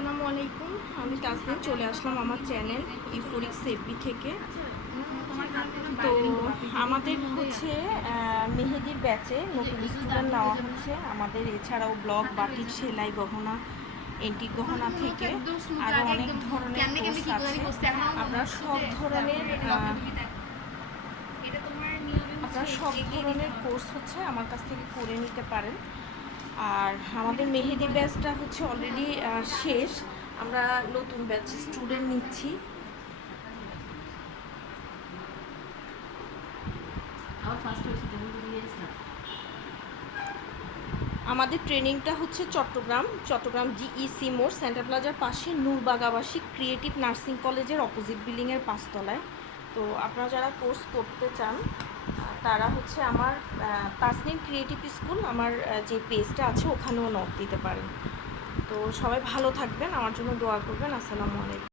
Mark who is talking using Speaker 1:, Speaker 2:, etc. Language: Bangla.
Speaker 1: আসসালামু আলাইকুম। আমি তাসনিম চলে আসলাম আমার চ্যানেল ইফোরিক সেফবি থেকে। তো আমাদের হচ্ছে মেহেদির ব্যাচে নতুন স্টুডেন্ট নেওয়া হচ্ছে। আমাদের এছাড়াও ব্লক বাটিক সেলাই গহনা এন্টিক গহনা থেকে আরও অনেক ধরনের কোর্স আছে। আপনারা সব ধরনের আপনারা সব ধরনের কোর্স হচ্ছে আমার কাছ থেকে করে নিতে পারেন। আর আমাদের মেহেদি ব্যাচটা হচ্ছে অলরেডি শেষ। আমরা নতুন ব্যাচ স্টুডেন্ট নিচ্ছি। আমাদের ট্রেনিংটা হচ্ছে চট্টগ্রাম চট্টগ্রাম জিইসি মোড় সেন্টার প্লাজার পাশে নূরবাগাবাসী ক্রিয়েটিভ নার্সিং কলেজের অপোজিট বিল্ডিংয়ের পাঁচতলায়। তো আপনারা যারা কোর্স করতে চান তারা হচ্ছে আমার তাসনিম ক্রিয়েটিভ স্কুল আমার যে পেজটা আছে ওখানেও নক দিতে পারেন। তো সবাই ভালো থাকবেন, আমার জন্য দোয়া করবেন, আসসালামু আলাইকুম।